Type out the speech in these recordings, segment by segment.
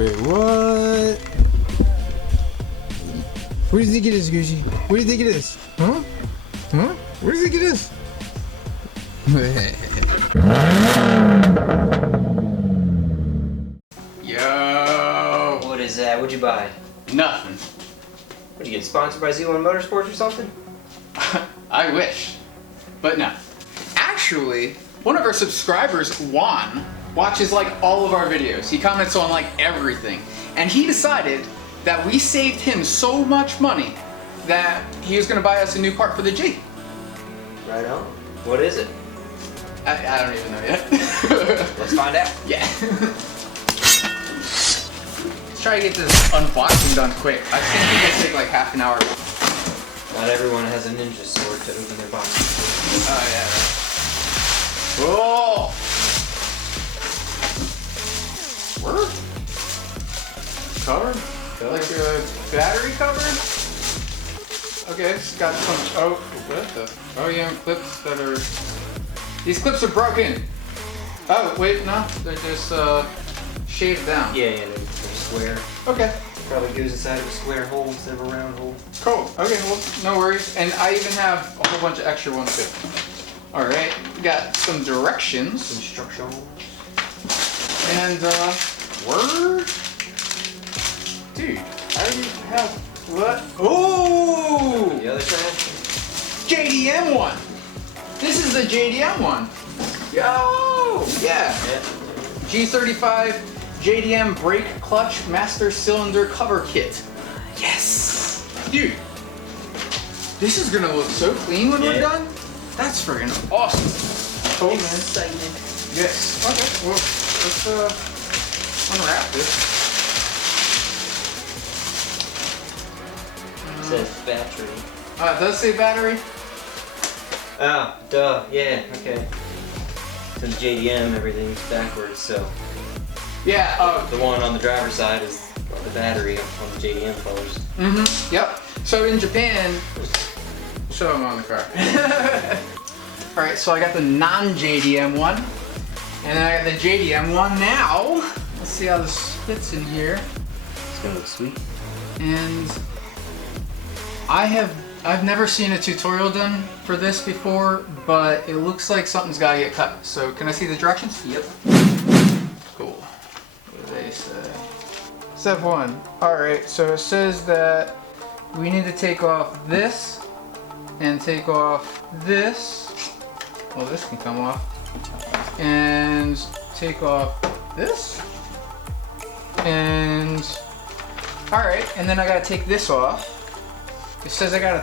Wait, what? What do you think it is, Gucci? What do you think it is? Huh? Huh? What do you think it is? Yo! What is that? What'd you buy? Nothing. What'd you get, sponsored by Z1 Motorsports or something? I wish. But no. Actually, one of our subscribers, Juan, watches like all of our videos. He comments on like everything. And he decided that we saved him so much money that he was gonna buy us a new part for the Jeep. Right on. What is it? I don't even know yet. Let's find out. Yeah. Let's try to get this unboxing done quick. I think it'll take like half an hour. Not everyone has a ninja sword to open their box. Oh yeah. Whoa! Word? Cover? Like a battery cover? Okay, it's got some. Oh, what the? Oh yeah, clips that are. These clips are broken. Oh wait, no, they're just shaved down. Yeah, they're square. Okay. Probably goes inside of a square hole instead of a round hole. Cool. Okay, well, no worries. And I even have a whole bunch of extra ones too. All right, got some directions. Instructions. And word. Dude, I already have what? Oh! The other trash? JDM one. This is the JDM one. Yo! Yeah. G35 JDM Brake Clutch Master Cylinder Cover Kit. Yes! Dude, this is gonna look so clean when we're done. That's friggin' awesome. Cool, man. Exciting. Yes. Okay, well, let's unwrap this. It says battery. It does say battery? Ah, duh, yeah, okay. Since JDM, everything's backwards, so. Yeah, The one on the driver's side is the battery on the JDM colors. mm-hmm, yep. So in Japan, show them on the car. Alright, so I got the non-JDM one, and then I got the JDM one now. Let's see how this fits in here. It's gonna look sweet. And I've never seen a tutorial done for this before, but it looks like something's gotta get cut. So can I see the directions? Yep. Cool. What do they say? Step 1. Alright, so it says that we need to take off this and take off this. Well, this can come off. And take off this. And alright, and then I gotta take this off. It says I gotta,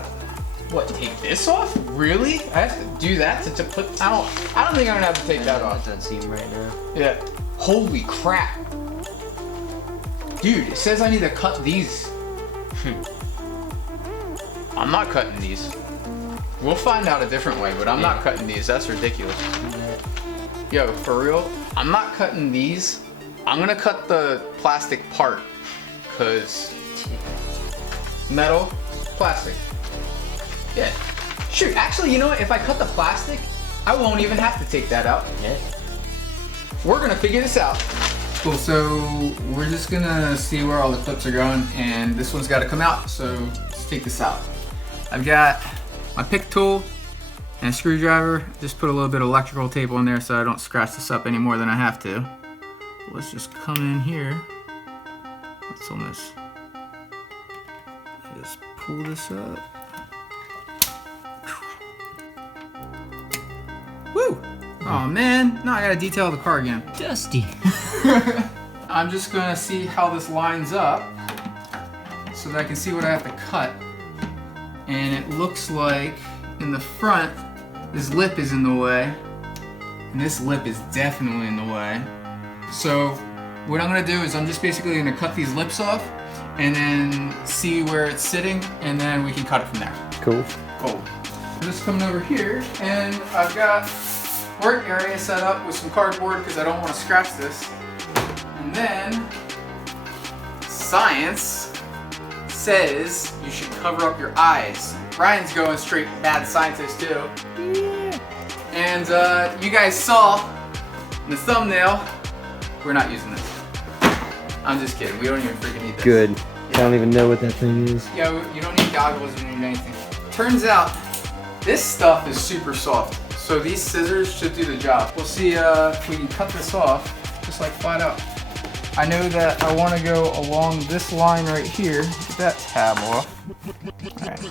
what, take this off? Really? I have to do that to put, I don't think I'm gonna have to take that off. That doesn't seem right now. Yeah. Holy crap. Dude, it says I need to cut these. I'm not cutting these. We'll find out a different way, but I'm not cutting these. That's ridiculous. Yo, for real, I'm not cutting these. I'm gonna cut the plastic part, cause metal, plastic. Yeah. Shoot, actually, you know what? If I cut the plastic, I won't even have to take that out. Yeah. We're gonna figure this out. Cool, so we're just gonna see where all the clips are going, and this one's gotta come out, so let's take this out. I've got my pick tool and a screwdriver. Just put a little bit of electrical tape on there so I don't scratch this up any more than I have to. Let's just come in here. What's on this? Just pull this up. Woo! Oh man, now I gotta detail the car again. Dusty. I'm just gonna see how this lines up so that I can see what I have to cut. And it looks like in the front, this lip is in the way. And this lip is definitely in the way. So what I'm gonna do is I'm just basically gonna cut these lips off and then see where it's sitting, and then we can cut it from there. Cool. Cool. I'm just coming over here, and I've got work area set up with some cardboard because I don't want to scratch this. And then science says you should cover up your eyes. Ryan's going straight mad scientist too. Yeah. And you guys saw in the thumbnail, we're not using this. I'm just kidding. We don't even freaking need this. Good. I don't even know what that thing is. Yeah, you don't need goggles, you don't need anything. Turns out, this stuff is super soft. So these scissors should do the job. We'll see if we can cut this off, just like flat out. I know that I want to go along this line right here. Get that tab off. All right.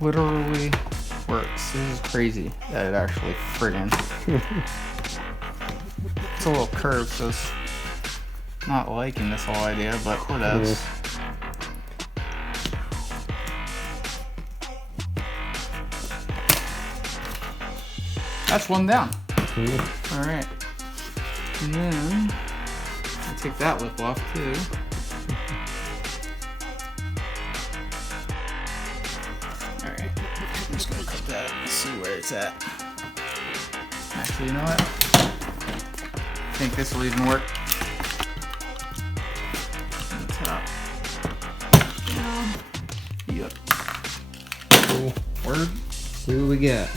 Literally works. This is crazy that it actually friggin'. It's a little curved, so it's not liking this whole idea, but whatever. Yeah. That's one down. Cool. All right. And then I'll take that lip off too. All right. I'm just gonna cut that and see where it's at. Actually, you know what? I think this will even work. On the top. Down. Yep. Cool. Word. See what we got.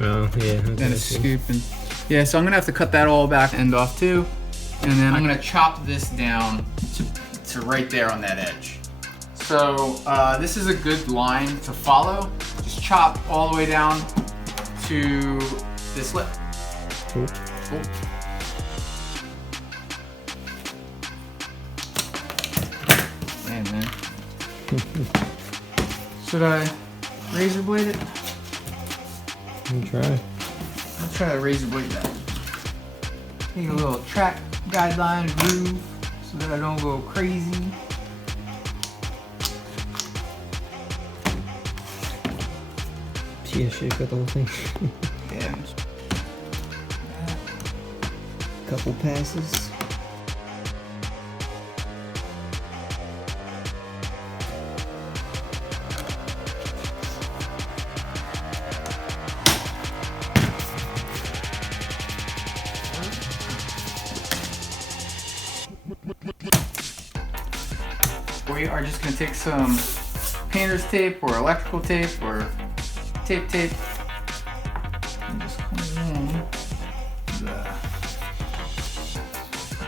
Oh, yeah. Then a scoop and yeah, so I'm gonna have to cut that all back end off too, and then I'm gonna chop this down to right there on that edge. So this is a good line to follow. Just chop all the way down to this lip. Cool. Cool. Man, man. Should I razor blade it? Let me try. I'll try to razor blade that. Take a little track guideline groove so that I don't go crazy. Yeah, shake up the whole thing. Yeah. Couple passes. We are just going to take some painter's tape or electrical tape or tape and just come along that.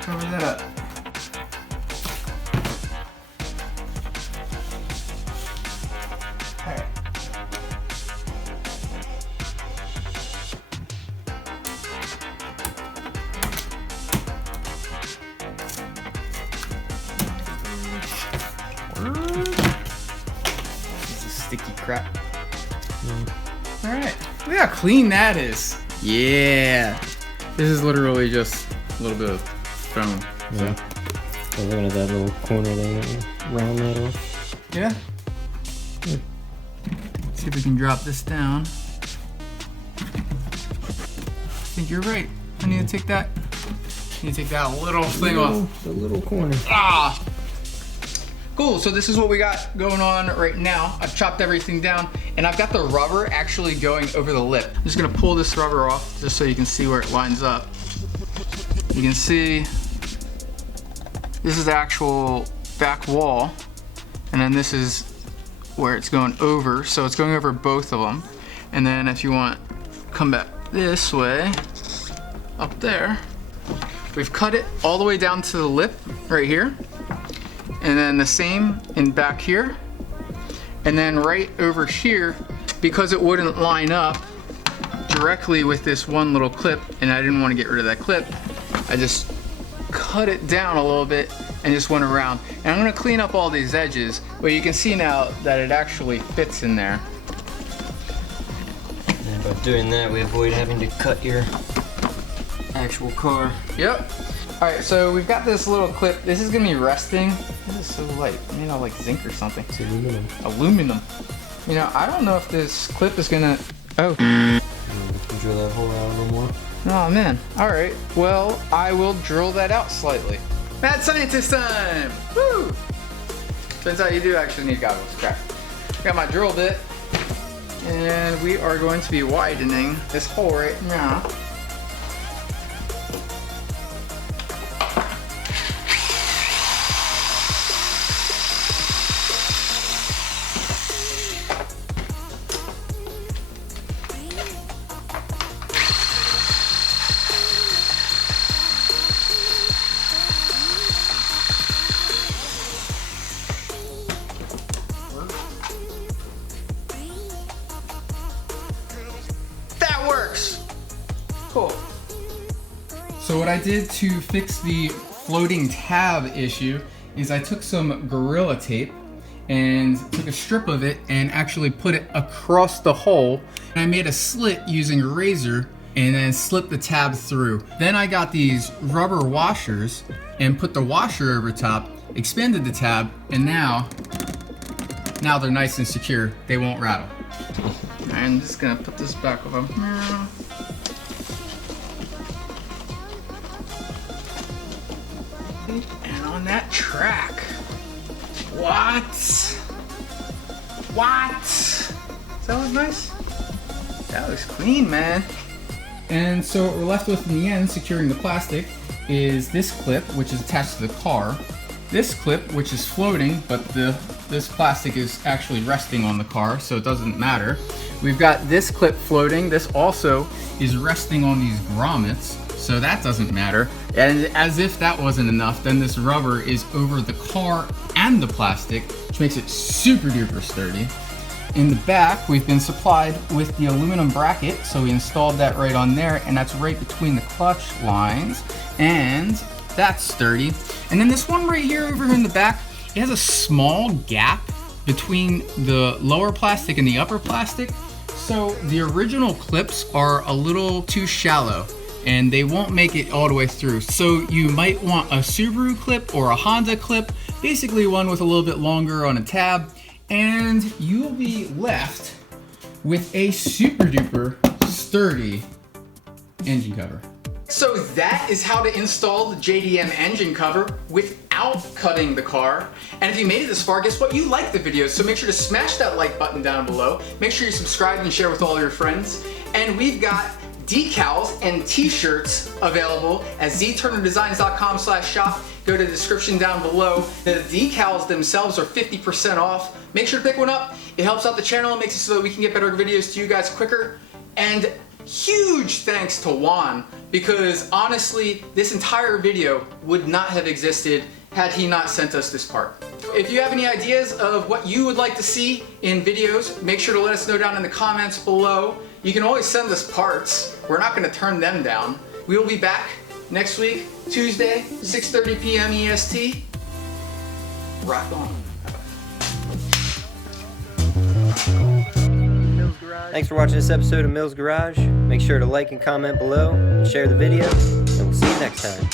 Cover that up. Alright. This is sticky crap. Alright. Look how clean that is. Yeah. This is literally just a little bit of foam. Yeah. So looking at that little corner there, round that off. Yeah. See if we can drop this down. I think you're right. I need to take that. I need to take that little thing off. The little corner. Ah! Cool, so this is what we got going on right now. I've chopped everything down and I've got the rubber actually going over the lip. I'm just gonna pull this rubber off just so you can see where it lines up. You can see this is the actual back wall and then this is where it's going over. So it's going over both of them. And then if you want, come back this way, up there. We've cut it all the way down to the lip right here. And then the same in back here. And then right over here, because it wouldn't line up directly with this one little clip, and I didn't want to get rid of that clip, I just cut it down a little bit and just went around. And I'm gonna clean up all these edges, but you can see now that it actually fits in there. And by doing that, we avoid having to cut your actual car. Yep. All right, so we've got this little clip. This is gonna be resting. This is so light, you know, like zinc or something. It's aluminum. Aluminum. You know, I don't know if this clip is gonna, oh. Drill that hole out a little more. Oh man, all right. Well, I will drill that out slightly. Mad scientist time! Woo! Turns out you do actually need goggles, crap. Got my drill bit, and we are going to be widening this hole right now. Cool. So what I did to fix the floating tab issue is I took some Gorilla Tape and took a strip of it and actually put it across the hole. And I made a slit using a RAZER and then slipped the tab through. Then I got these rubber washers and put the washer over top, expanded the tab, and now they're nice and secure. They won't rattle. I'm just gonna put this back over here. And on that track. What? Does that look nice? That looks clean, man. And so what we're left with in the end, securing the plastic, is this clip, which is attached to the car. This clip, which is floating, but this plastic is actually resting on the car, so it doesn't matter. We've got this clip floating. This also is resting on these grommets, so that doesn't matter. And as if that wasn't enough, then this rubber is over the car and the plastic, which makes it super duper sturdy. In the back, we've been supplied with the aluminum bracket, so we installed that right on there, and that's right between the clutch lines, and that's sturdy. And then this one right here over here in the back, it has a small gap between the lower plastic and the upper plastic, so the original clips are a little too shallow and they won't make it all the way through. So you might want a Subaru clip or a Honda clip, basically one with a little bit longer on a tab, and you'll be left with a super duper sturdy engine cover. So that is how to install the JDM engine cover without cutting the car. And if you made it this far, guess what? You like the video, so make sure to smash that like button down below. Make sure you subscribe and share with all your friends. And we've got decals and t-shirts available at zturnerdesigns.com/shop. Go to the description down below. The decals themselves are 50% off. Make sure to pick one up. It helps out the channel and makes it so that we can get better videos to you guys quicker. And huge thanks to Juan, because honestly, this entire video would not have existed had he not sent us this part. If you have any ideas of what you would like to see in videos, make sure to let us know down in the comments below. You can always send us parts. We're not going to turn them down. We will be back next week, Tuesday, 6:30 p.m. EST. Rock on. Thanks for watching this episode of Mills Garage. Make sure to like and comment below, and share the video, and we'll see you next time.